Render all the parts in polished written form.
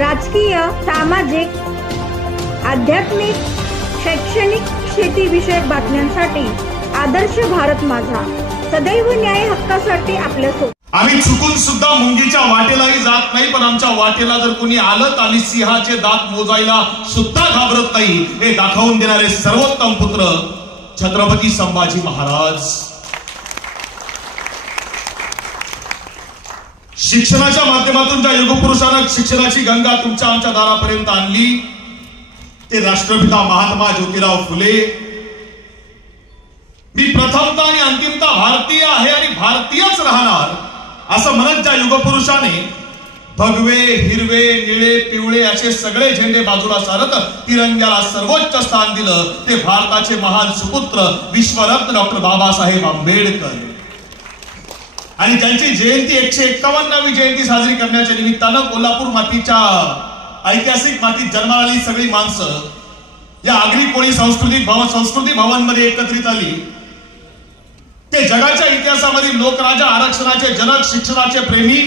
राजकीय, सामाजिक, आध्यात्मिक, शैक्षणिक, शेतीविषयक बातम्यांसाठी आदर्श भारत माझा सदैव न्याय हक्कासाठी आपल्यासोबत. आम्ही चुकून सुद्धा मुंगीच्या वाटेलाही जात नाही, पण आमच्या वाटेला जर कोणी आलं तर आम्ही सिंहाचे दात मोजायला सुद्धा घाबरत नाही, हे दाखवून देणारे सर्वोत्तम पुत्र छत्रपती संभाजी महाराज. शिक्षणाच्या माध्यमातून ज्या युगपुरुषानं शिक्षणाची गंगा तुमच्या आमच्या दारापर्यंत आणली ते राष्ट्रपिता महात्मा ज्योतिराव फुले. मी प्रथमतः आणि अंतिमतः भारतीय आहे आणि भारतीयच राहणार असं म्हणत ज्या युगपुरुषाने भगवे, हिरवे, निळे, पिवळे असे सगळे झेंडे बाजूला सारत तिरंग्याला सर्वोच्च स्थान दिलं ते भारताचे महान सुपुत्र विश्वरत्न डॉक्टर बाबासाहेब आंबेडकर. आणि त्यांची जयंती 151वी जयंती साजरी करण्याच्या निमित्तानं कोल्हापूर मातीच्या ऐतिहासिक मातीत जन्माला आली सगळी माणसं या आगरी कोळी संस्कृती भवन मध्ये एकत्रित आली. ते जगाच्या इतिहासामध्ये लोकराजा, आरक्षणाचे जनक, शिक्षणाचे प्रेमी,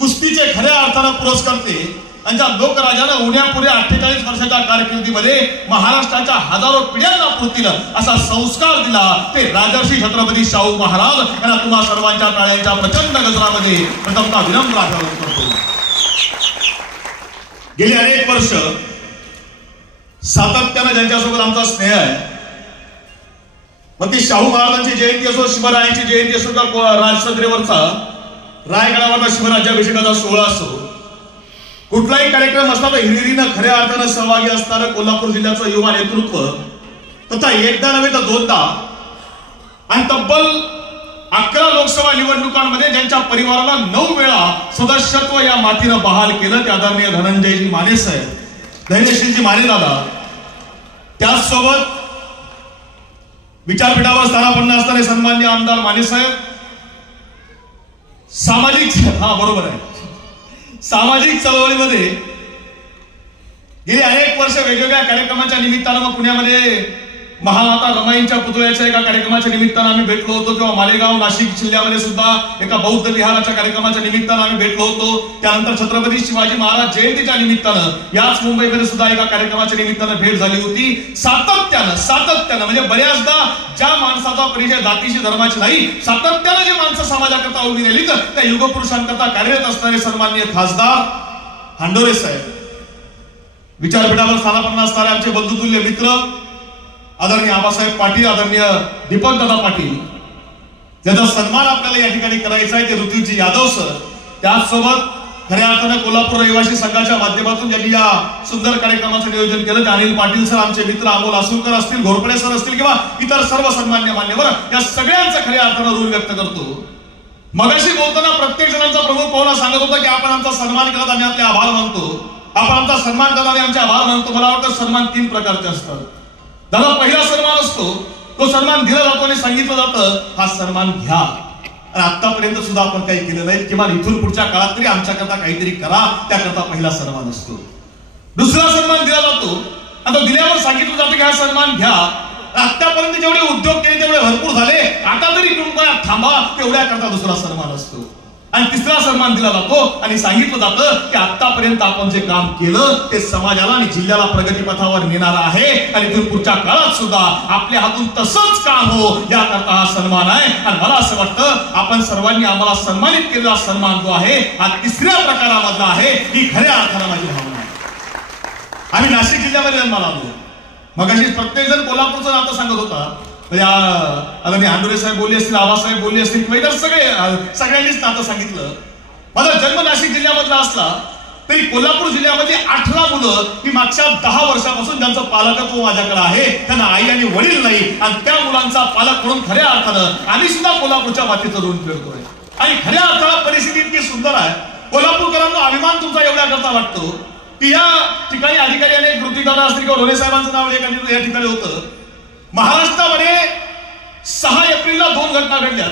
कुस्तीचे खऱ्या अर्थानं पुरस्कर्ते आणि ज्या लोकराजानं उण्यापुऱ्या 48 वर्षाच्या कारकिर्दीमध्ये महाराष्ट्राच्या हजारो पिढ्यांना पुरतील असा संस्कार दिला ते राजर्षी छत्रपती शाहू महाराज यांना तुम्हा सर्वांच्या टाळ्यांच्या प्रचंड गजरामध्ये प्रथमतः विनम्र अभिवादन करतो. गेली अनेक वर्ष सातत्यानं ज्यांच्यासोबत आमचा स्नेह आहे, मग ती शाहू महाराजांची जयंती असो, शिवरायांची जयंती असो का राजसदरेवरचा रायगडावरचा शिवराज्याभिषेकाचा सोहळा असो, कुठलाही कार्यक्रम असला तर हिरिरीनं खऱ्या अर्थानं सहभागी असणारं कोल्हापूर जिल्ह्याचं युवा नेतृत्व तथा एकदा नव्हे तर दोनदा आणि तब्बल 11 लोकसभा निवडणुकांमध्ये ज्यांच्या परिवाराला 9 वेळा सदस्यत्व या मातीनं बहाल केलं ते आदरणीय धनंजयजी माने साहेब, धैर्यशीलजी माने दादा. त्याचसोबत विचारपीठावर स्थानापन्न असणारे सन्माननीय आमदार माने साहेब, सामाजिक चळवळीमध्ये गेली अनेक वर्ष वेगवेगळ्या कार्यक्रमाच्या निमित्तानं मग पुण्यामध्ये महामाता रमाईंच्या पुतळ्याच्या एका कार्यक्रमाच्या निमित्तानं आम्ही भेटलो होतो, किंवा मालेगाव नाशिक जिल्ह्यामध्ये सुद्धा एका बौद्ध विहाराच्या कार्यक्रमाच्या निमित्तानं आम्ही भेटलो होतो. त्यानंतर छत्रपती शिवाजी महाराज जयंतीच्या निमित्तानं याच मुंबईमध्ये सुद्धा एका कार्यक्रमाच्या निमित्तानं भेट झाली होती. सातत्यानं म्हणजे बऱ्याचदा ज्या माणसाचा परिचय जातीशी धर्माची नाही, सातत्यानं जे माणसं समाजाकरता उभी राहिली तर त्या युगपुरुषांकरता कार्यरत असणारे सन्माननीय खासदार हांडोरे साहेब, विचारपीठावर स्थानापन्न असणारे आमचे बंधुतुल्य मित्र आदरणीय आबासाहेब पाटील, आदरणीय दीपक दादा पाटील, ज्याचा सन्मान आपल्याला या ठिकाणी करायचा आहे ते ऋतुजी यादव सर. त्याचसोबत खऱ्या अर्थानं कोल्हापूर रहिवासी संघाच्या माध्यमातून ज्यांनी या सुंदर कार्यक्रमाचं नियोजन केलं ते अनिल पाटील सर, आमचे मित्र अमोल आसुरकर असतील, घोरपडे सर असतील किंवा इतर सर्व सन्मान्य मान्यवर, या सगळ्यांचा खऱ्या अर्थानं ऋण व्यक्त करतो. मगाशी बोलताना प्रत्येक जणांचा प्रमुख पाहुणा सांगत होता की आपण आमचा सन्मान केला, आम्ही आपले आभार मानतो. आपण आमचा सन्मान करता आम्ही आमचे आभार मानतो. मला वाटतं सन्मान 3 प्रकारचे असतात. दादा, पहिला सन्मान असतो तो सन्मान दिला जातो आणि सांगितलं जातं हा सन्मान घ्या. आणि आतापर्यंत सुद्धा आपण काही केलं नाही, किमान इथून पुढच्या काळात तरी आमच्याकरता काहीतरी करा, त्याकरता पहिला सन्मान असतो. दुसरा सन्मान दिला जातो आणि तो दिल्यावर सांगितलं जातं की हा सन्मान घ्या. आतापर्यंत जेवढे उद्योग केले तेवढे भरपूर झाले, आता तरी कृपया थांबा, तेवढ्याकरता दुसरा सन्मान असतो. आणि तिसरा सन्मान दिला जातो आणि सांगितलं जातं की आतापर्यंत आपण जे काम केलं ते समाजाला आणि जिल्ह्याला प्रगतीपथावर नेणार आहे आणि इथून पुढच्या काळात सुद्धा आपल्या हातून तसंच काम हो याकरता हा सन्मान आहे. आणि मला असं वाटतं आपण सर्वांनी आम्हाला सन्मानित केलेला सन्मान जो आहे हा 3ऱ्या प्रकारामधला आहे. ही खऱ्या अर्थानं माझी भावना आहे. आम्ही नाशिक जिल्ह्यामध्ये जन्माला आलो. मगाशी प्रत्येक जण कोल्हापूरचं नातं सांगत होता, म्हणजे आदरणीय हांडोरे साहेब बोलले असतील, आबासाहेब बोलले असतील किंवा इतर सगळ्यांनीच नातं सांगितलं. माझा जन्म नाशिक जिल्ह्यामधला असला तरी कोल्हापूर जिल्ह्यामध्ये 18 मुलं मी मागच्या 10 वर्षापासून ज्यांचं पालकत्व माझ्याकडे आहे, त्यांना आई आणि वडील नाही, आणि त्या मुलांचा पालक म्हणून खऱ्या अर्थानं आम्ही सुद्धा कोल्हापूरच्या मातीचं ऋण फेडतोय. आणि खऱ्या अर्थानं परिस्थिती इतकी सुंदर आहे. कोल्हापूरकरांना अभिमान तुमचा एवढ्या करता वाटतो की या ठिकाणी अधिकारी अनेक ऋतिकदादा असतील किंवा ढोले साहेबांचं नाव या ठिकाणी होतं. महाराष्ट्रामध्ये 6 एप्रिलला 2 घटना घडल्यात.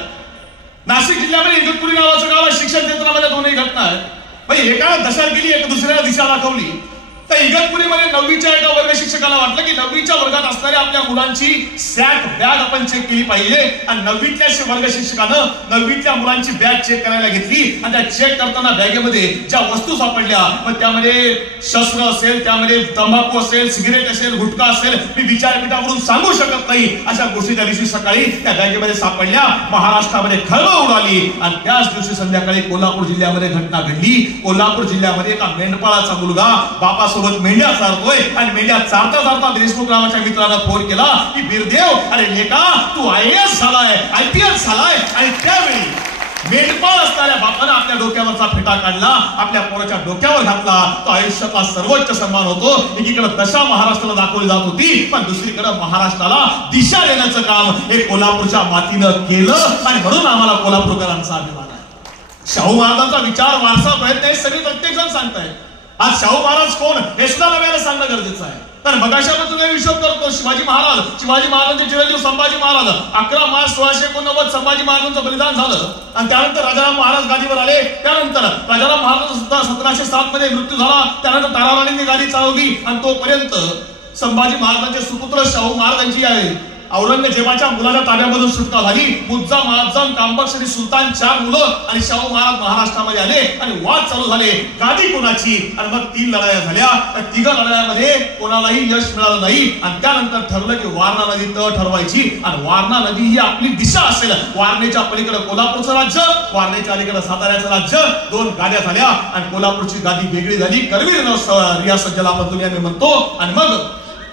नाशिक जिल्ह्यामध्ये इगतपुरी नावाचं गाव आहे, शिक्षण क्षेत्रामध्ये 2ही घटना आहेत. म्हणजे एकाला दशा केली, एक दुसऱ्याला दिशा दाखवली. तर इगतपुरीमध्ये 9वीच्या एका वर्ग शिक्षकाला वाटलं की 9वीच्या वर्गात असणाऱ्या आपल्या मुलांची सॅक बॅग आपण चेक केली पाहिजे आणि 9वीतल्या वर्ग शिक्षकानं 9वीतल्या मुलांची बॅग चेक करायला घेतली आणि त्या चेक करताना बॅगेमध्ये ज्या वस्तू सापडल्या मग त्यामध्ये शस्त्र असेल, त्यामध्ये तंबाखू असेल, सिगरेट असेल, गुटखा असेल, मी विचारपीठावरून सांगू शकत नाही अशा गोष्टी त्या दिवशी सकाळी त्या बॅगेमध्ये सापडल्या. महाराष्ट्रामध्ये खळबळ उडाली आणि त्याच दिवशी संध्याकाळी कोल्हापूर जिल्ह्यामध्ये घटना घडली. कोल्हापूर जिल्ह्यामध्ये एका मेंढपाळाचा मुलगा बापासोबत मेंढ्या चारतोय आणि मेंढ्या चारता चारता देशमुख नावाच्या मित्रानं फोन केला की बिरदेव, अरे लेका तू IAS झालाय, IPS झालाय. आणि त्यावेळी मेंढपाळ असणाऱ्या बापानं आपल्या डोक्यावरचा फेटा काढला, आपल्या पोराच्या डोक्यावर घातला. तो आयुष्यातला सर्वोच्च सन्मान होतो. एकीकडे दशा महाराष्ट्राला दाखवली जात होती, पण दुसरीकडे महाराष्ट्राला दिशा देण्याचं काम हे कोल्हापूरच्या मातीनं केलं आणि म्हणून आम्हाला कोल्हापूरकरांचा अभिमान आहे. शाहू महाराजांचा विचार, वारसा, प्रयत्न हे सगळे प्रत्येक जण सांगताय. आज शाहू महाराज कोण हे सुद्धा नव्यानं सांगणं गरजेचं आहे. तर मगाशापासून तुम्ही हिशोब करतो शिवाजी महाराजांचे चिरंजीव संभाजी महाराज 11 मार्च 1689 संभाजी महाराजांचं बलिदान झालं आणि त्यानंतर राजाराम महाराज गादीवर आले. त्यानंतर राजाराम महाराज सुद्धा 1707 मध्ये मृत्यू झाला. त्यानंतर ताराराणींनी गादी चालवली आणि तोपर्यंत संभाजी महाराजांचे सुपुत्र शाहू महाराजांची आहे औरंगजेबाच्या मुलाच्या ताब्यामधून सुटका झाली. मुज्जा, मुअज्जम, कांबक्ष आणि सुलतान 4 मुलं आणि शाहू महाराज महाराष्ट्रामध्ये आले आणि वाद चालू झाले गादी कोणाची. आणि मग 3 लढाया झाल्या. तिघा लढायामध्ये कोणालाही यश मिळालं नाही आणि त्यानंतर ठरलं की वारणा नदी तळ ठरवायची आणि वारणा नदी ही आपली दिशा असेल. वारणेच्या पलीकडे कोल्हापूरचं राज्य, वारणेच्या अलीकडे साताऱ्याचं राज्य. 2 गाद्या झाल्या आणि कोल्हापूरची गादी वेगळी झाली. करवीर रियासत ज्याला आपण दुनिया म्हणतो. आणि मग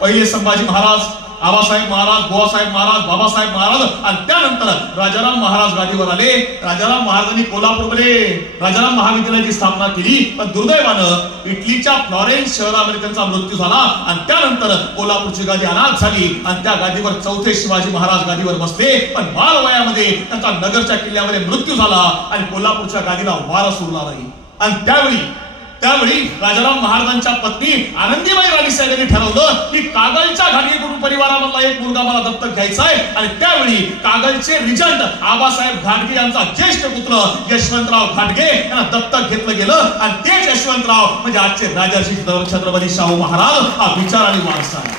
पहिले संभाजी महाराज, आबासाहेब महाराज, बुवासाहेब महाराज, बाबासाहेब महाराज आणि त्यानंतर राजाराम महाराज गादीवर आले. राजाराम महाराजांनी कोल्हापूरमध्ये राजाराम महाविद्यालयाची स्थापना केली. पण दुर्दैवानं इटलीच्या फ्लॉरेन्स शहरामध्ये त्यांचा मृत्यू झाला आणि त्यानंतर कोल्हापूरची गादी अनाथ झाली आणि त्या गादीवर 4थे शिवाजी महाराज गादीवर बसले. पण बालवयामध्ये त्यांचा नगरच्या किल्ल्यामध्ये मृत्यू झाला आणि कोल्हापूरच्या गादीला वारा सुरला नाही. आणि त्यावेळी राजाराम महाराजांच्या पत्नी आनंदीबाई राणीसाहेब यांनी ठरवलं की कागलच्या घाटगे कुटुंब परिवारामधला एक मुलगा मला दत्तक घ्यायचा आहे. आणि त्यावेळी कागलचे रिजंट आबासाहेब घाटगे यांचा ज्येष्ठ पुत्र यशवंतराव घाटगे यांना दत्तक घेतलं गेलं. आणि तेच यशवंतराव म्हणजे आजचे राजर्षी छत्रपती शाहू महाराज हा विचार आणि वारसा आहे.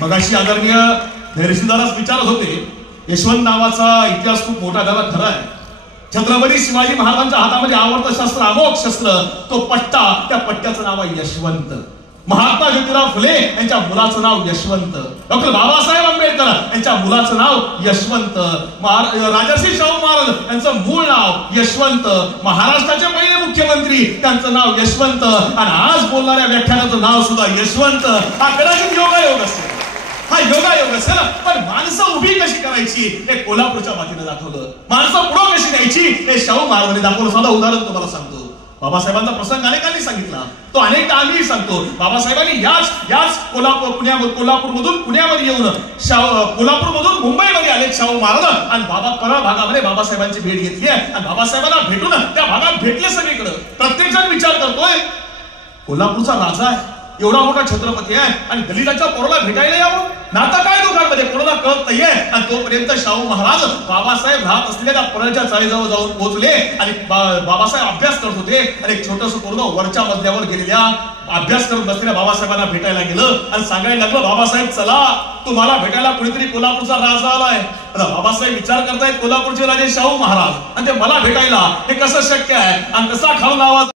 मगाशी आदरणीय धैर्यशीलदारच विचारत होते, यशवंत नावाचा इतिहास खूप मोठा झाला, खरा आहे. छत्रपती शिवाजी महाराजांच्या हातामध्ये आवडतं शस्त्र, अमोघ शस्त्र, तो पट्टा. त्या पट्ट्याचं नाव आहे यशवंत. महात्मा ज्योतिराव फुले यांच्या मुलाचं नाव यशवंत. डॉक्टर बाबासाहेब आंबेडकर यांच्या मुलाचं नाव यशवंत. राजर्षी शाहू महाराज यांचं मूळ नाव यशवंत. महाराष्ट्राचे पहिले मुख्यमंत्री त्यांचं नाव यशवंत. आणि आज बोलणाऱ्या व्याख्यानाचं नाव सुद्धा यशवंत. हा कदाचित योगायोग असेल, हा योगायोग असेल. पण माणसं उभी कशी करायची हे कोल्हापूरच्या मातीने दाखवलं. माणसं पुढं कशी द्यायची हे शाहू महाराजांनी दाखवलं. साधा उदाहरण तुम्हाला सांगतो. बाबासाहेबांचा प्रसंग अनेकांनी सांगितला, तो अनेकदा आम्ही सांगतो. बाबासाहेबांनी याच कोल्हापूरमधून पुण्यामध्ये येऊन कोल्हापूरमधून मुंबईमध्ये आले शाहू महाराज आणि परळ भागामध्ये बाबासाहेबांची भेट घेतली आहे. आणि बाबासाहेबांना भेटून त्या भागात भेटले सगळीकडे. प्रत्येक जण विचार करतोय कोल्हापूरचा राजा आहे, एवढा मोठा छत्रपती आहे आणि दलिताच्या पोराला भेटायला यावं. नातं काय दोघांमध्ये कोणाला कळत नाहीये. आणि तोपर्यंत शाहू महाराज बाबासाहेब राहत असलेल्या त्या परळच्या चाळीजवळ जाऊन पोहोचले आणि बाबासाहेब अभ्यास करत होते. आणि एक छोटंसं पोरगं वरच्या मजल्यावर गेलेल्या अभ्यास करत बसलेल्या बाबासाहेबांना भेटायला गेलं आणि सांगायला लागलं, बाबासाहेब चला, तुम्हाला भेटायला कुणीतरी कोल्हापूरचा राजा आलाय. बाबासाहेब विचार करतायत कोल्हापूरचे राजे शाहू महाराज आणि ते मला भेटायला, हे कसं शक्य आहे आणि कसा खाऊन आवाज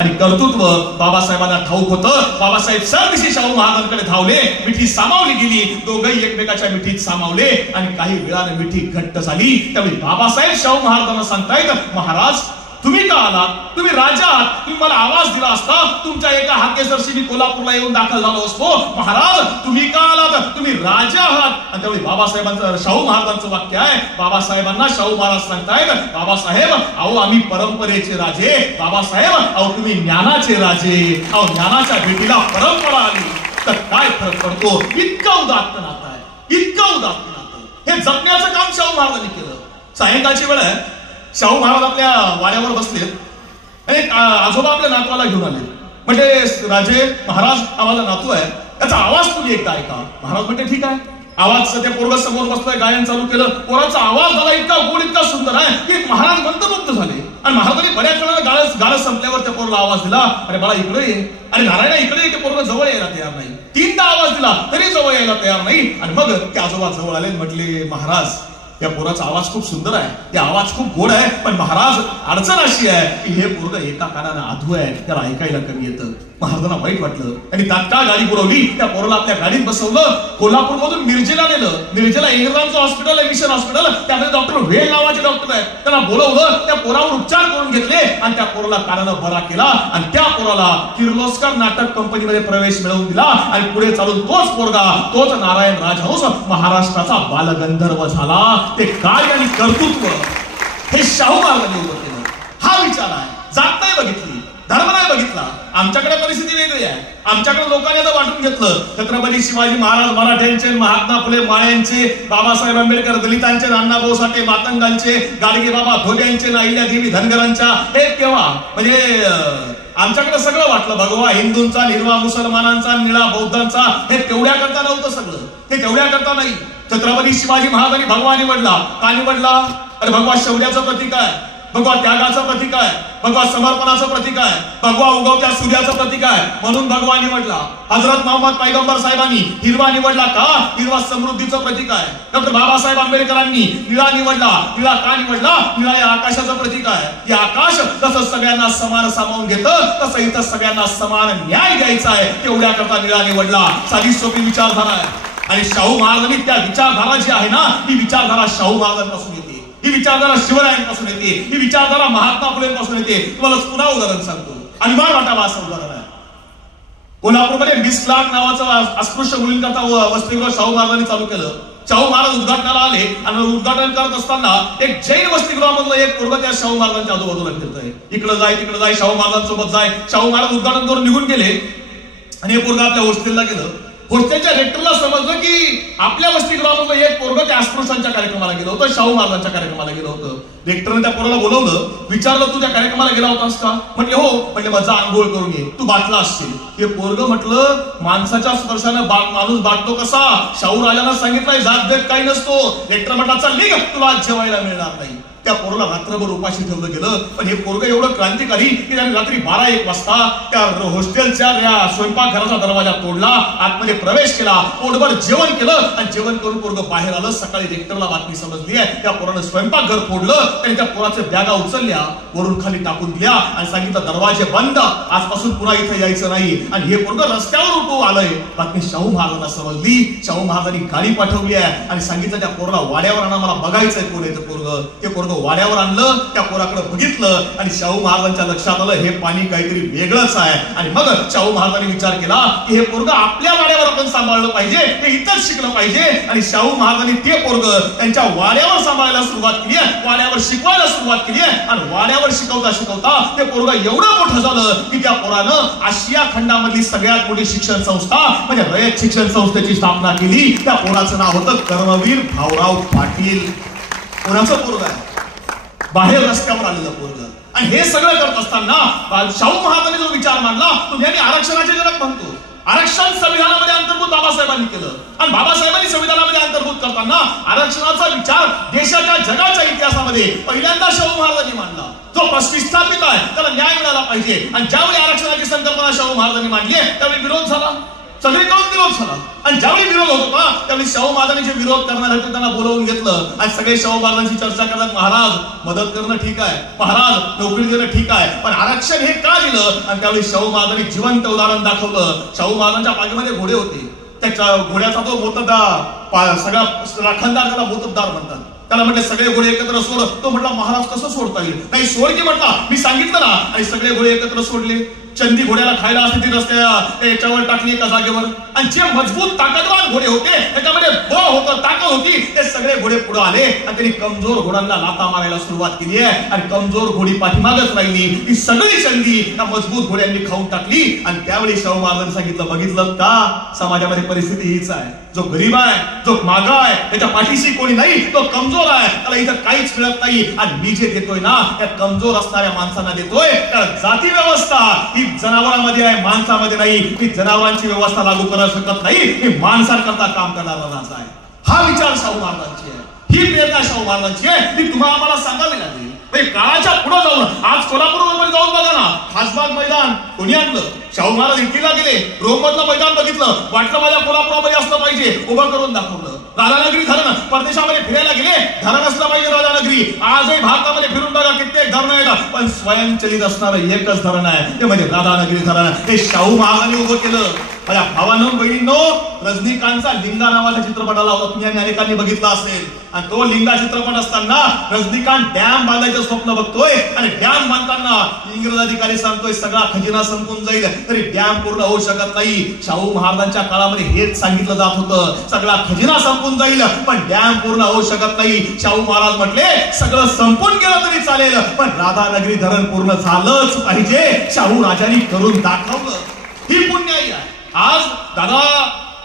आणि कर्तृत्व बाबासाहेबांना ठाऊक होतं. बाबासाहेब सरदिशी शाहू महाराजांकडे धावले. मिठी सामावली गेली. दोघंही एकमेकाच्या मिठीत सामावले आणि काही वेळाने मिठी घट्ट झाली. त्यावेळी बाबासाहेब शाहू महाराजांना सांगतायत, महाराज तुम्ही का आलात? तुम्ही राजा आहात. तुम्ही मला आवाज दिला असता, तुमच्या एका हाकेसरशी मी कोल्हापूरला येऊन दाखल झालो असतो. महाराज तुम्ही का आलात? तुम्ही राजा आहात. आणि त्यावेळी बाबासाहेबांचं शाहू महाराजांचं वाक्य आहे. बाबासाहेबांना शाहू महाराज सांगतायत, बाबासाहेब अहो आम्ही परंपरेचे राजे. बाबासाहेब अहो तुम्ही ज्ञानाचे राजे. अहो ज्ञानाच्या भेटीला परंपरा आली तर काय फरक पडतो? इतकं उदात्त नातं आहे, इतकं उदात्त नातं. हे जपण्याचं काम शाहू महाराजांनी केलं. सायंकाळची वेळ आहे. शाहू महाराज आपल्या वाड्यावर बसलेत आणि आजोबा आपल्या नातवाला घेऊन आले. म्हणजे राजे महाराज आम्हाला नातू आहे, त्याचा आवाज तुम्ही एकदा ऐका. महाराज म्हणते ठीक आहे. आवाज ते पोरग समोर बसलाय, गायन चालू केलं, पोराचा आवाज झाला इतका गोड, इतका सुंदर आहे की महाराज मंत्रमुग्ध झाले. आणि महाराजांनी बऱ्याच वेळा गाणं संपल्यावर त्या पोराला आवाज दिला, अरे बाळा इकडे ये, अरे नारायणा इकडे ये. ते पोरग जवळ यायला तयार नाही. 3दा आवाज दिला तरी जवळ यायला तयार नाही. आणि मग ते आजोबा जवळ आले, म्हटले महाराज त्या पोराचा आवाज खूप सुंदर आहे, ते आवाज खूप गोड आहे, पण महाराज अडचण अशी आहे की हे पोरग एका कानानं आधू आहे, त्याला ऐकायला कमी येतं. महाराजांना वाईट वाटलं आणि तात्काळ गाडी पुरवली, त्या पोराला आपल्या गाडीत बसवलं, कोल्हापूर मधून मिरजेला नेलं. मिरजेला इंग्रजांचं हॉस्पिटल आहे, मिशन हॉस्पिटल, त्यामध्ये डॉक्टर वेळ नावाचे डॉक्टर आहेत, त्यांना बोलवलं, त्या पोरावर उपचार करून घेतले आणि त्या पोराला कानानं बरा केला. आणि त्या पोराला किर्लोस्कर नाटक कंपनीमध्ये प्रवेश मिळवून दिला. आणि पुढे चालून तोच पोरगा, तोच नारायण राजहंस महाराष्ट्राचा बालगंधर्व झाला. ते कार्य आणि कर्तृत्व हे शाहू महाराजांनी उभं केलं. हा विचार आहे. जात नाही बघितली, धर्म नाही बघितला. आमच्याकडे परिस्थिती वेगळी आहे. आमच्याकडे लोकांनी आता वाटून घेतलं. छत्रपती शिवाजी महाराज मराठ्यांचे, महात्मा फुले माळ्यांचे, बाबासाहेब आंबेडकर दलितांचे, अण्णाभाऊ साठे मातंगांचे, गाडगे बाबा धोब्यांचे, अहिल्यादेवी धनगरांच्या, हे केव्हा म्हणजे आमच्याकडे सगळं वाटलं. भगवा हिंदूंचा, निर्वा मुसलमानांचा, निळा बौद्धांचा, हे तेवढ्या करता नव्हतं सगळं. हे तेवढ्या करता नाही. छत्रपती शिवाजी महाराजांनी भगवा निवडला. का निवडला? अरे भगवा शौर्याचं प्रतीक आहे, भगवा त्यागाचं प्रतीक आहे, भगवा समर्पणाचं प्रतीक आहे, भगवा उगवत्या सूर्याचं प्रतीक आहे, म्हणून भगवा निवडला. हजरत मोहम्मद पैगंबर साहेबांनी हिरवा निवडला. का? हिरवा समृद्धीचं प्रतीक आहे. डॉक्टर बाबासाहेब आंबेडकरांनी निळा निवडला. निळा का निवडला? निळा हे आकाशाचं प्रतीक आहे. हे आकाश जसं सगळ्यांना समान सामावून घेतं, तसं इथं सगळ्यांना समान न्याय द्यायचा आहे, तेवढ्या करता निळा निवडला. साधी सोपी विचारधारा आहे. आणि शाहू महाराजांनी त्या विचारधारा जी आहे ना, ही विचारधारा शाहू महाराजांपासून येते, ही विचारधारा शिवरायांपासून येते, ही विचारधारा महात्मा फुलेंपासून येते. तुम्हाला पुन्हा उदाहरण सांगतो, अभिमान वाटावा असं उदाहरण आहे. कोल्हापूरमध्ये मिस क्लार्क नावाचं अस्पृश्य मुलींकरता वसतिगृह शाहू महाराजांनी चालू केलं. शाहू महाराज उद्घाटनाला आले आणि उद्घाटन करत असताना एक जैन वसतिगृहामधलं एक पोरग त्या शाहू महाराजांच्या आजूबाजूला फिरतंय. इकडे जाय तिकडे जाय, शाहू महाराजांसोबत जाय. शाहू महाराज उद्घाटन करून निघून गेले आणि हे पोरग आपल्या हॉस्टेलला गेलं. हॉस्टेलच्या रेक्टरला समजलं की आपल्या वसतिगृहामधलं एक पोरग त्या अस्पृश्यांच्या कार्यक्रमाला गेलं होतं, शाहू महाराजांच्या कार्यक्रमाला गेलं होतं. रेक्टरने त्या पोराला बोलवलं, विचारलं तू त्या कार्यक्रमाला गेला होतास का? म्हटले हो. म्हटले मग जा आंघोळ करून ये, तू बाटला असशील. हे पोरग म्हटलं माणसाच्या स्पर्शाने माणूस बाटतो कसा? शाहू राजांना सांगितलंय जात भेद काही नसतो. रेक्टर म्हटला चल निघ, तुला आज जेवायला मिळणार नाही. त्या पोराला रात्रभर उपाशी ठेवलं गेलं. पण हे पोरग एवढं क्रांतिकारी की त्याने रात्री 12-1 वाजता त्या हॉस्टेलच्या स्वयंपाकघराचा दरवाजा तोडला, आतमध्ये प्रवेश केला, पोटभर जेवण केलं आणि जेवण करून पोरग बाहेर आलं. सकाळी रेक्टरला बातमी समजली आहे, त्या पोरानं स्वयंपाकघर फोडलं आणि त्या पोराच्या बॅगा उचलल्या, वरून खाली टाकून दिल्या आणि सांगितलं दरवाजे बंद, आजपासून पुन्हा इथे यायचं नाही. आणि हे पोरग रस्त्यावर उठून आलंय. बातमी शाहू महाराजांना समजली. शाहू महाराजांनी गाडी पाठवली आहे आणि सांगितलं त्या पोराला वाड्यावर आणा, मला बघायचंय कोण येतं पोरग. ते पोरग वाड्यावर आणलं, त्या पोराकडे बघितलं आणि शाहू महाराजांच्या लक्षात आलं हे पाणी काहीतरी वेगळंच आहे. आणि मग शाहू महाराजांनी विचार केला की हे पोरग आपल्या वाड्यावर आपण सांभाळलं पाहिजे, हे इथंच शिकलं पाहिजे. आणि शाहू महाराजांनी ते पोरग त्यांच्या वाड्यावर सांभाळायला सुरुवात केली आहे, वाड्यावर शिकवायला सुरुवात केली आहे. आणि वाड्यावर शिकवता शिकवता ते पोरग एवढं मोठं झालं की त्या पोरानं आशिया खंडामधली सगळ्यात मोठी शिक्षण संस्था म्हणजे रयत शिक्षण संस्थेची स्थापना केली. त्या पोराचं नाव होतं कर्मवीर भाऊराव पाटील. कोणाचं पोरग आहे? बाहेर रस्त्यावर आलेलं पोरग. आणि हे सगळं करत असताना शाहू महाराजांनी जो विचार मांडला तो नेहमी आरक्षणाचे जनक म्हणतो. आरक्षण संविधानामध्ये अंतर्भूत बाबासाहेबांनी केलं आणि बाबासाहेबांनी संविधानामध्ये अंतर्भूत करताना आरक्षणाचा विचार देशाच्या जगाच्या इतिहासामध्ये पहिल्यांदा शाहू महाराजांनी मांडला. जो विस्थापित आहे त्याला न्याय मिळाला पाहिजे. आणि ज्यावेळी आरक्षणाची संकल्पना शाहू महाराजांनी मांडली त्यावेळी विरोध झाला, सगळीकडून विरोध झाला. आणि ज्यावेळी विरोध होत होता त्यावेळी शाहू महाराजांनी जे विरोध करणार होते त्यांना बोलवून घेतलं आणि सगळे शाहू महाराजांची चर्चा करतात. महाराज मदत करणं ठीक आहे, महाराज नोकरी देणं ठीक आहे, पण आरक्षण हे का दिलं? आणि त्यावेळी शाहू महाराजांनी जिवंत उदाहरण दाखवलं. शाहू महाराजांच्या पाठीमध्ये घोडे होते, त्या घोड्याचा तो मोतद्दार सगळा राखणदार, त्याला मोतद्दार म्हणतात. त्याला म्हटलं सगळे घोडे एकत्र सोड. तो म्हटला महाराज कसं सोडता येईल? नाही सोड की म्हटला, मी सांगितलं ना. आणि सगळे घोडे एकत्र सोडले. चंदी घोड्याला खायला असते ती याच्यावर टाकली एका जागेवर. आणि जे मजबूत ताकदवान घोडे होते त्याच्यामध्ये बळ होतं, ताकद होती, ते सगळे घोडे पुढे आले आणि त्यांनी कमजोर घोड्यांना लाथा मारायला सुरुवात केली आहे. आणि कमजोर घोडी पाठीमागच राहिली. ती सगळी चंदी त्या मजबूत घोड्यांनी खाऊन टाकली. आणि त्यावेळी शाहू महाराजांनी सांगितलं बघितलं का समाजामध्ये परिस्थिती हीच आहे. जो गरीब आहे, जो मागा आहे, त्याच्या पाठीशी कोणी नाही, तो कमजोर आहे, त्याला इथं काहीच मिळत नाही. आणि मी जे देतोय ना त्या कमजोर असणाऱ्या माणसांना देतोय. तर जाती व्यवस्था ही जनावरांमध्ये आहे, माणसामध्ये नाही. ही जनावरांची व्यवस्था लागू करू शकत नाही, ही माणसांकरता काम करणारा राजा आहे. हा विचार शाहू महाराजांची आहे, ही प्रेरणा शाहू महाराजांची आहे, ती तुम्हाला आम्हाला सांगावी लागेल. काळाच्या पुढे जाऊन आज कोल्हापूरमध्ये जाऊन बघा ना, खासबाग मैदान कोणी आणलं? शाहू महाराज इटलीला गेले, रोममधलं मैदान बघितलं, वाटलं माझ्या कोल्हापुरामध्ये असलं पाहिजे, उभं करून दाखवलं. राधानगरी धरण परदेशामध्ये फिरायला गेले, धरण असलं पाहिजे राधानगरी. आजही भारतामध्ये फिरून बघा कित्येक धरण आहेत, पण स्वयंचलित असणारं एकच धरण आहे, ते म्हणजे राधानगरी धरण. हे शाहू महाराजांनी उभं केलं. माझ्या भावांनो बहिणींनो, रजनीकांतचा लिंगा नावाचा चित्रपट आला होता, तुम्ही अनेकांनी बघितला असेल. आणि तो लिंगा चित्रपट असताना रजनीकांत डॅम बांधायचं स्वप्न बघतोय आणि डॅम बांधताना इंग्रज अधिकारी सांगतोय सगळा खजिना संपून जाईल, तरी डॅम पूर्ण होऊ शकत नाही. शाहू महाराजांच्या काळामध्ये हेच सांगितलं जात होतं, सगळा खजिना संपून जाईल पण डॅम पूर्ण होऊ शकत नाही. शाहू महाराज म्हटले सगळं संपून गेलं तरी चालेल, पण राधानगरी धरण पूर्ण झालंच पाहिजे. शाहू राजांनी करून दाखवलं. ही पुण्याई आहे. आज दादा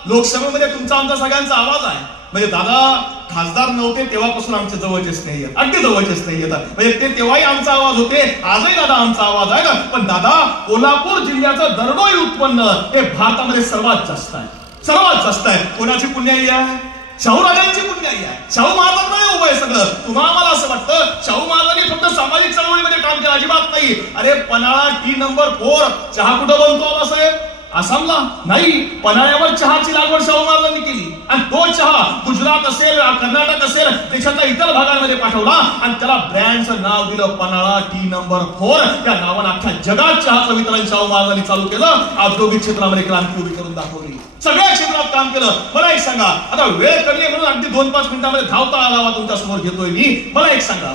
लोकसभेमध्ये तुमचा आमचा सगळ्यांचा आवाज आहे. म्हणजे दादा खासदार नव्हते तेव्हापासून आमचे जवळचे स्नेही आहेत, अगदी जवळचे स्नेही आहेत. म्हणजे ते तेव्हाही आमचा आवाज होते, आजही दादा आमचा आवाज आहे. पण दादा कोल्हापूर जिल्ह्याचं दरडोई उत्पन्न हे भारतामध्ये सर्वात जास्त आहे, सर्वात जास्त आहे. कोणाची पुण्याई आहे? शाहू राजांची पुण्याई आहे. शाहू महाराजांना उभं आहे सगळं. तुम्हाला मला असं वाटतं शाहू महाराजांनी फक्त सामाजिक चळवळीमध्ये काम केलं? अजिबात नाही. अरे पन्हाळा टी नंबर 4 चहा कुठं बनतो बाबासाहेब? आसामला नाही, पन्हाळ्यावर चहाची लागवड शाहू महाराजांनी केली आणि तो चहा गुजरात असेल, कर्नाटक असेल, देशाच्या इतर भागांमध्ये पाठवला आणि त्याला ब्रँडचं नाव दिलं पन्हाळा टी नंबर 4. त्या नावानं अख्ख्या जगात चहाचं वितरण शाहू महाराजांनी चालू केलं. औद्योगिक क्षेत्रामध्ये क्रांती उभी करून दाखवली, सगळ्या क्षेत्रात काम केलं. मला एक सांगा, आता वेळ कमी आहे म्हणून अगदी 2-5 मिनिटांमध्ये धावता आढावा तुमच्या समोर घेतोय मी. मला एक सांगा,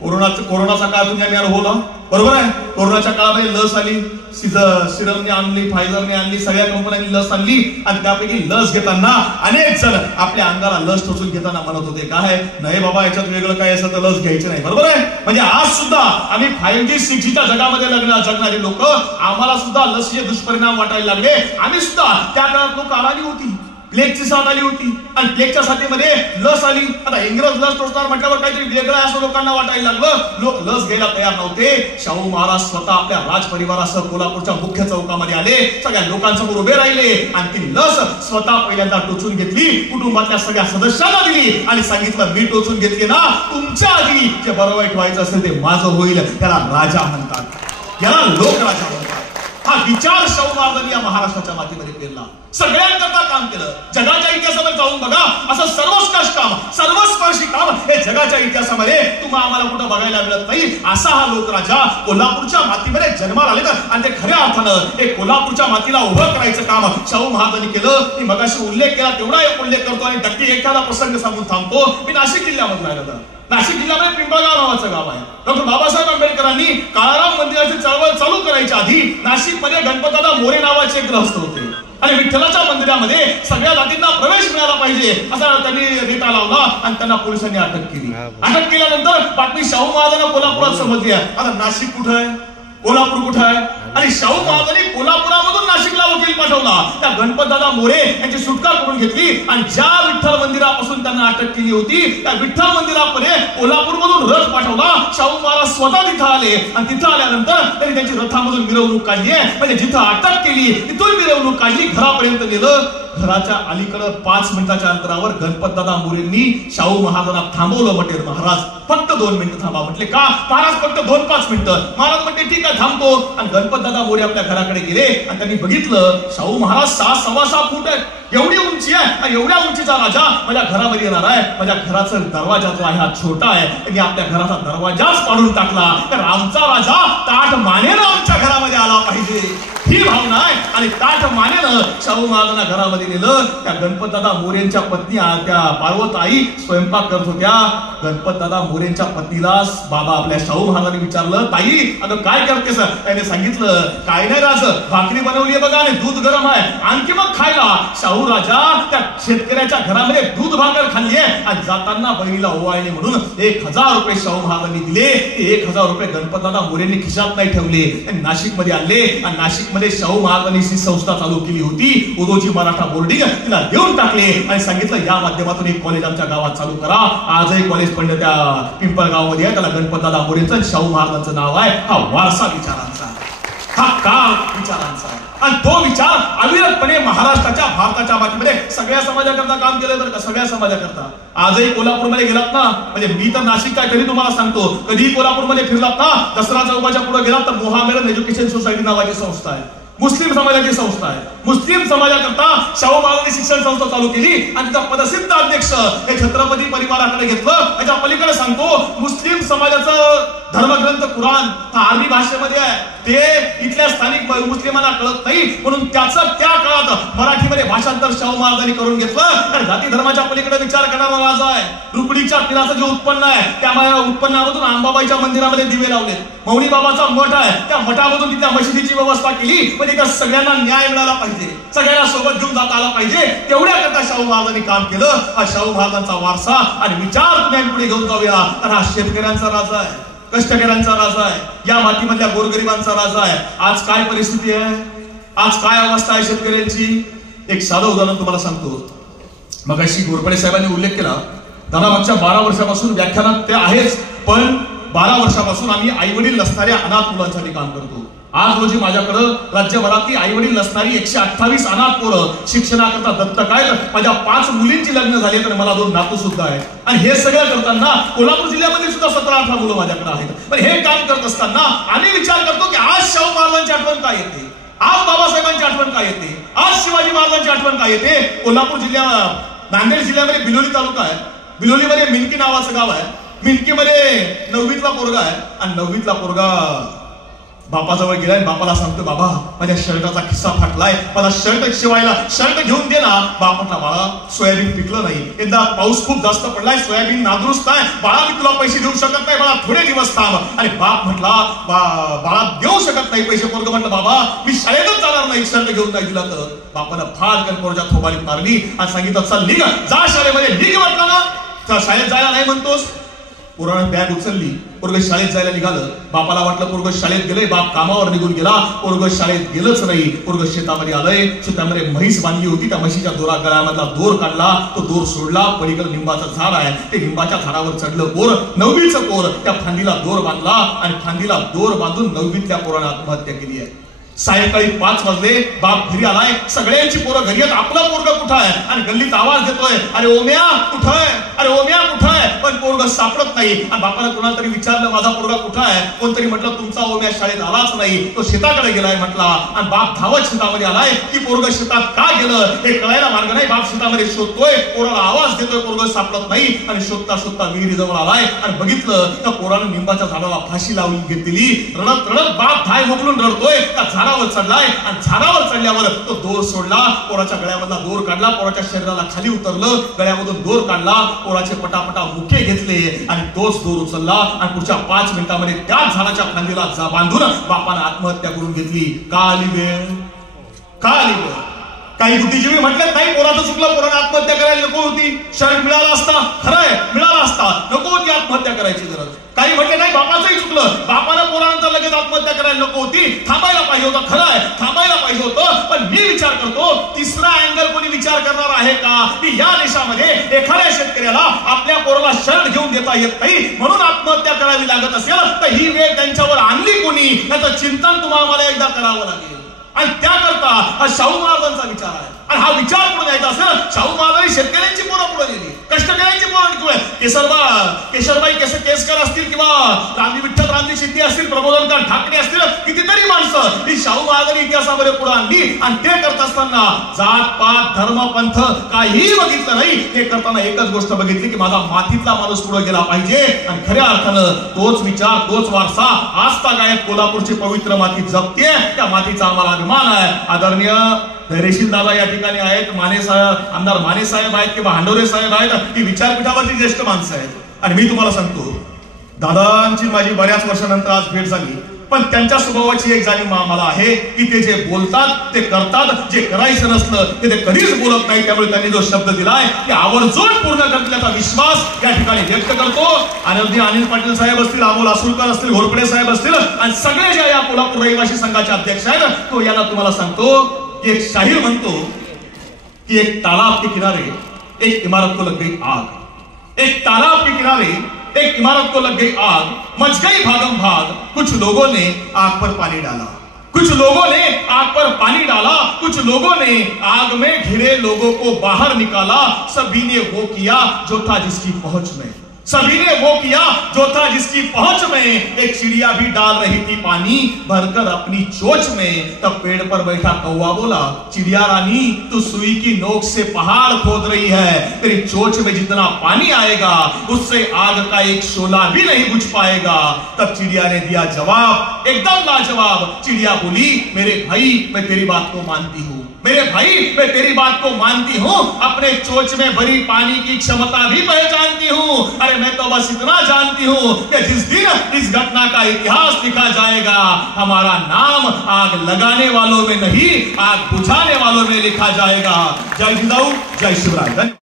कोरोनाचा काळ तुम्ही आम्ही अनुभवला, बरोबर आहे? कोरोनाच्या काळामध्ये लस आली, सिरमने आणली, फायझरने आणली, सगळ्या कंपन्यांनी लस आणली आणि त्यापैकी लस घेताना अनेक जण आपल्या अंगाला लस टोचून घेताना म्हणत होते काय नाही बाबा याच्यात वेगळं काय असं तर लस घ्यायचं नाही, बरोबर आहे? म्हणजे आज सुद्धा आम्ही 5G 6Gच्या जगामध्ये जगणारी लोक, आम्हाला सुद्धा लसीचे दुष्परिणाम वाटायला लागले. आम्ही सुद्धा त्या काळात लोक आली होती, प्लेगची साथ आली होती आणि प्लेगच्या साथीमध्ये लस आली. आता इंग्रज लस टोचणार म्हटल्यावर काहीतरी वेगळं आहे असं लोकांना वाटायला लागलं. लोक लस घ्यायला तयार नव्हते. शाहू महाराज स्वतः आपल्या राजपरिवारासह कोल्हापूरच्या मुख्य चौकामध्ये आले, सगळ्या लोकांसमोर उभे राहिले आणि ती लस स्वतः पहिल्यांदा टोचून घेतली, कुटुंबातल्या सगळ्या सदस्यांना दिली आणि सांगितलं मी टोचून घेतली ना, तुमच्या आधी जे बरं वाईट व्हायचं असेल ते माझं होईल. त्याला राजा म्हणतात, याला लोकराजा म्हणतात. हा विचार शाहू महाराजांनी या महाराष्ट्राच्या मातीमध्ये पेरला, सगळ्यांकरता काम केलं. जगाच्या इतिहासामध्ये जाऊन बघा, असं सर्वस्कष काम, सर्वस्पर्शी काम हे जगाच्या इतिहासामध्ये तुम्हाला आम्हाला कुठं बघायला मिळत नाही. असा हा लोकराजा कोल्हापूरच्या मातीमध्ये जन्माला आले आणि ते खऱ्या अर्थानं हे कोल्हापूरच्या मातीला उभं करायचं काम शाहू महाराजांनी केलं. मी मगाशी उल्लेख केला तेवढा एक उल्लेख करतो आणि नक्की एखादा प्रसंग सांगून थांबतो. मी नाशिक जिल्ह्यामध्ये राहिलो होतो. नाशिक जिल्ह्यामध्ये पिंपळगाव नावाचं गाव आहे. डॉक्टर बाबासाहेब आंबेडकरांनी काळाराम मंदिराची चळवळ चालू करायच्या आधी नाशिकमध्ये गणपतदादा मोरे नावाचे एक ग्रहस्थ होते आणि विठ्ठलाच्या मंदिरामध्ये सगळ्या जातींना प्रवेश मिळाला पाहिजे असा त्यांनी रेटा लावला आणि त्यांना पोलिसांनी अटक केली. अटक केल्यानंतर बातमी शाहू महाराजांना कोल्हापुरात समजली. आता नाशिक कुठं आहे, कोल्हापूर कुठं आहे? आणि शाहू महाराजांनी कोल्हापुरामधून नाशिकला वकील पाठवला. त्या गणपतदादा मोरे यांची सुटका करून घेतली आणि ज्या विठ्ठल मंदिरापासून त्यांना अटक केली होती त्या विठ्ठल मंदिरापर्यंत कोल्हापूरमधून रथ पाठवला. शाहू महाराज स्वतः तिथं आले आणि तिथं आल्यानंतर त्यांनी त्यांची रथामधून मिरवणूक काढली आहे. म्हणजे जिथं अटक केली तिथून मिरवणूक काढली, घरापर्यंत नेलं. घराच्या अलीकडे 5 मिनिटाच्या अंतरावर गणपतदादा मोरेंनी शाहू महाराजांना थांबवलं. म्हटले महाराज फक्त 2 मिनिटं थांबा. म्हटले का? महाराज फक्त 2-5 मिनिटं. महाराज म्हटले ठीक आहे थांबतो. आणि गणपतदादा मोरे आपल्या घराकडे गेले आणि त्यांनी बघितलं शाहू महाराज 6-6.25 फूट आहेत, एवढी उंची आहे आणि एवढ्या उंचीचा राजा माझ्या घरामध्ये येणार आहे. माझ्या घराचा दरवाजा जो आहे हा छोटा आहे, त्यांनी आपल्या घराचा दरवाजाच पाडून टाकला. तर आमचा राजा ताठ मानेनं आमच्या घरामध्ये आला पाहिजे ही भावना आहे. आणि ताठ मानेनं शाहू महाराजांना घरामध्ये नेलं. त्या गणपतदादा मोरेंच्या पत्नी त्या पार्वताई स्वयंपाक करत होत्या. गणपतदादा मोरेंच्या पत्नीला बाबा आपल्या शाहू महाराजांनी विचारलं ताई अगं काय करतेस? त्याने सांगितलं काय नाही राज, भाकरी बनवली आहे बघा आणि दूध गरम आहे, आणखी मग खायला. शाहू राजा त्या शेतकऱ्याच्या घरामध्ये दूध भाकर खाल्ली आहे आणि जाताना बहिणीला ओवाळणी म्हणून 1000 रुपये शाहू महाराजांनी दिले. ते 1000 रुपये गणपतदादा मोरेंनी खिशात नाही ठेवले, नाशिकमध्ये आणले आणि नाशिकमध्ये शाहू महाराजांनी ही संस्था चालू केली होती उदोजी मराठा बोर्डिंग, तिला देऊन टाकले आणि सांगितलं या माध्यमातून एक कॉलेज आमच्या गावात चालू करा. आजही कॉलेज पण त्या पिंपळगावमध्ये आहे, त्याला गणपतदादा मोरेंचं शाहू महाराजांचं नाव आहे. हा वारसा विचारांचा, हा काळ विचारांचा. आणि तो विचार अविरतपणे महाराष्ट्राच्या भारताच्या मातीमध्ये सगळ्या समाजाकरता काम केलं बरं का, सगळ्या समाजाकरता. आजही कोल्हापूरमध्ये गेलात ना, म्हणजे मी तर नाशिक काय तरी तुम्हाला सांगतो, कधीही कोल्हापूरमध्ये फिरलात ना, दसरा चौकाच्या पुढे गेलात तर मोहामेडन एज्युकेशन सोसायटी नावाची संस्था आहे, मुस्लिम समाजाची संस्था आहे. मुस्लिम समाजाकरता शाहू महाराजांनी शिक्षण संस्था चालू केली आणि तिचा पदसिद्ध अध्यक्ष हे छत्रपती परिवाराकडे घेतलं. त्याच्या पलीकडे सांगतो, मुस्लिम समाजाचं धर्मग्रंथ कुराण हा अरबी भाषेमध्ये आहे, ते इथल्या स्थानिक मुस्लिमांना कळत नाही, म्हणून त्याचं त्या काळात मराठीमध्ये भाषांतर शाहू महाराजांनी करून घेतलं. आणि जाती धर्माच्या पलीकडे विचार करणारा राजा आहे. रुकडीच्या पिराचं जे उत्पन्न आहे त्या उत्पन्नामधून अंबाबाईच्या मंदिरामध्ये दिवे लावले. मौनी बाबाचा मठ आहे, त्या मठामधून तिथल्या मशिदीची व्यवस्था केली, म्हणजे त्या सगळ्यांना न्याय मिळाला पाहिजे, सगळ्यांना सोबत घेऊन जाता आला पाहिजे. तेवढ्या करता शाहू महाराजांनी काम केलं. हा शाहू महाराजांचा वारसा आणि विचार तुम्ही पुढे घेऊन जाऊया. आणि हा शेतकऱ्यांचा राजा आहे, कष्टकऱ्यांचा राजा आहे, या मातीमधल्या गोरगरिबांचा राजा आहे. आज काय परिस्थिती आहे, आज काय अवस्था आहे शेतकऱ्यांची, एक साधं उदाहरण तुम्हाला सांगतो. मगाशी घोरपडे साहेबांनी उल्लेख केला, दादा मागच्या 12 वर्षापासून व्याख्यानात ते आहेच, पण 12 वर्षापासून आम्ही आई वडील नसणाऱ्या अनाथ मुलांसाठी काम करतो. आज रोजी माझ्याकडं राज्यभरातली आई वडील नसणारी 128 अनाथ पोरं शिक्षणाकरता दत्तक आहेत. माझ्या 5 मुलींची लग्न झाली तर मला 2 नातू सुद्धा आहेत. आणि हे सगळं करताना कोल्हापूर जिल्ह्यामध्ये सुद्धा 17-18 मुलं माझ्याकडे आहेत. पण हे काम करत असताना आम्ही विचार करतो की आज शाहू महाराजांची आठवण काय येते, आज बाबासाहेबांची आठवण काय येते, आज शिवाजी महाराजांची आठवण काय येते. कोल्हापूर जिल्ह्यात नांदेड जिल्ह्यामध्ये बिलोली तालुका आहे, बिलोलीमध्ये मिनकी नावाचं गाव आहे. मिनकीमध्ये 9वीतला पोरगा आहे आणि 9वीतला पोरगा बापाजवळ गेलाय. बापाला सांगतो, बाबा माझ्या शर्टाचा खिस्सा फाटलाय, मला शर्ट शिवायला शर्ट घेऊन दे ना. बाप म्हटला, बाळा सोयाबीन पिकलं नाही, यंदा पाऊस खूप जास्त पडलाय, सोयाबीन नादुरुस्त आहे, बाळा मी तुला पैसे देऊ शकत नाही, बाळा थोडे दिवस थांब. आणि बाप म्हटला, बाळा देऊ शकत नाही पैसे. पोरगं म्हटलं, बाबा मी शाळेतच जाणार नाही शर्ट घेऊन नाही दिला तर. बापानं फाटकन पोरच्या थोबाडीत मारली आणि सांगितलं, चल निघ, जा शाळेमध्ये. निघ म्हटलं ना, शाळेत जायला नाही म्हणतोस. पोरानं बॅग उचलली, पोरगं शाळेत जायला निघालं. बापाला वाटलं पोरगं शाळेत गेलंय, बाप कामावर निघून गेला. पोरगं शाळेत गेलंच नाही. पोरगं शेतामध्ये आलंय, शेतामध्ये म्हैस बांधली होती, त्या म्हशीच्या गळ्यामधला दोर काढला, तो दोर सोडला. पलीकडे लिंबाचं झाड आहे, ते लिंबाच्या झाडावर चढलं पोर, 9वीचं पोर. त्या फांदीला दोर बांधला आणि फांदीला दोर बांधून 9वीतल्या पोरानं आत्महत्या केली आहे. सायंकाळी 5 वाजले, बाप घरी आलाय, सगळ्यांची पोरं घरी आहेत, आपला पोरगा कुठं आहे. आणि गल्लीत आवाज देतोय, अरे ओम्या कुठं आहे, अरे ओम्या कुठं आहे. पण पोरगा सापडत नाही. आणि बापाला कोणाला तरी विचारलं, माझा पोरगा कुठं आहे. कोणतरी म्हटलं, तुमचा ओम्या शाळेत आलाच नाही, तो शेताकडे गेलाय म्हटला. आणि बाप धावत शेतामध्ये आलाय. की पोरगा शेतात का गेलं हे कळायला मार्ग नाही. बाप शेतामध्ये शोधतोय, पोराला आवाज देतोय, पोरगा सापडत नाही. आणि शोधता शोधता विहिरीजवळ आलाय आणि बघितलं त्या पोरानं निंबाच्या झाडाला फाशी लावून घेतली. रडत रडत बाप धाय मोकलून रडतोय. त्या झाडावर चढलाय आणि झाडावर चढल्यावर तो दोर सोडला, पोराच्या गळ्यामधला दोर काढला, पोराच्या शरीराला खाली उतरलं, गळ्यामधून दोर काढला, पोराचे पटापटा मुके घेतले आणि तोच दोर उचलला. आणि पुढच्या 5 मिनिटांमध्ये त्याच झाडाच्या फांदीला बांधून बापानं आत्महत्या करून घेतली. का आली वेळ, का आली वेळ. काही बुद्धिजीवी म्हटले, नाही पोराचं चुकलं, पोरानं आत्महत्या करायला नको होती, शर्ट मिळाला असता, खरंय मिळाला असता, नको होती आत्महत्या करायची गरज. काही म्हटले, नाही बापाचंही चुकलं, बापानं पोरानंतर लगेच आत्महत्या करायला नको होती, थांबायला पाहिजे होतं, खरंय थांबायला पाहिजे होतं. पण मी विचार करतो, तिसरा अँगल कोणी विचार करणार आहे का, की या देशामध्ये एखाद्या शेतकऱ्याला आपल्या पोराला शर्ट घेऊन देता येत नाही म्हणून आत्महत्या करावी लागत असेल तर ही वेळ त्यांच्यावर आणली कोणी, याचं चिंतन तुम्हाला मला एकदा करावं लागेल. आणि त्याकरता हा शाहू महाराजांचा विचार आहे. आणि हा विचार पुढे द्यायचा असेल, शाहू महाराजांनी शेतकऱ्यांची पोरं पुढे नेली, कष्टकऱ्यांची पोरं पुढे. केशरबाई केसकर असतील किंवा रामजी शिंदे असतील, प्रबोधनकार ठाकरे असतील, कितीतरी माणसं ही शाहू महाराजांनी इतिहासामध्ये पुढे आणली. आणि ते करत असताना जात पात धर्म पंथ काही बघितलं नाही. हे करताना एकच गोष्ट बघितली की माझा मातीतला माणूस पुढे गेला पाहिजे. आणि खऱ्या अर्थानं तोच विचार, तोच वारसा आज तागायत कोल्हापूरची पवित्र माती जपते. त्या मातीचा आम्हाला अभिमान आहे. आदरणीय धैर्यशील दादा या ठिकाणी आहेत, माने साहेब, आमदार माने साहेब आहेत किंवा हांडोरे साहेब आहेत, ही विचारपीठावरची ज्येष्ठ माणसं आहेत. आणि मी तुम्हाला सांगतो, दादांची माझी बऱ्याच वर्षानंतर आज भेट झाली, पण त्यांच्या स्वभावाची एक जाणीव मला आहे की ते जे बोलतात ते करतात, जे करायचं नसलं ते कधीच बोलत नाही. त्यामुळे त्यांनी जो शब्द दिलाय की आवर्जून पूर्ण करण्याचा विश्वास या ठिकाणी व्यक्त करतो. आणि अनिल पाटील साहेब असतील, अमोल आसुरकर असतील, घोरपडे साहेब असतील आणि सगळे जे या कोल्हापूर रहिवासी संघाचे अध्यक्ष आहेत, तो यांना तुम्हाला सांगतो की एक शाहीर म्हणतो कि एक तालाब के किनारे एक इमारत को लग गई आग, एक तालाब के किनारे एक इमारत को लग गई आग, मच गई भागम भाग, कुछ लोगों ने आग पर पानी डाला. कुछ लोगों ने आग पर पानी डाला, कुछ लोगों ने आग में घिरे लोगों को बाहर निकाला। सभी ने वो किया जो था जिसकी पहुंच में, सभी ने वो किया जो था जिसकी पहुंच में। एक चिड़िया भी डाल रही थी पानी भरकर अपनी चोंच में। तब पेड़ पर बैठा कौवा बोला, चिड़िया रानी तू सुई की नोक से पहाड़ खोद रही है, तेरी चोंच में जितना पानी आएगा उससे आग का एक शोला भी नहीं बुझ पाएगा। तब चिड़िया ने दिया जवाब, एकदम लाजवाब। चिड़िया बोली, मेरे भाई मैं तेरी बात को मानती हूं, मेरे भाई मैं तेरी बात को मानती हूं, अपने चोंच में भरी पानी की क्षमता भी पहचानती हूं। अरे मैं तो बस इतना जानती हूं कि जिस दिन इस घटना का इतिहास लिखा जाएगा, हमारा नाम आग लगाने वालों में नहीं, आग बुझाने वालों में लिखा जाएगा। जय जिंदाऊ, जय शिवराय।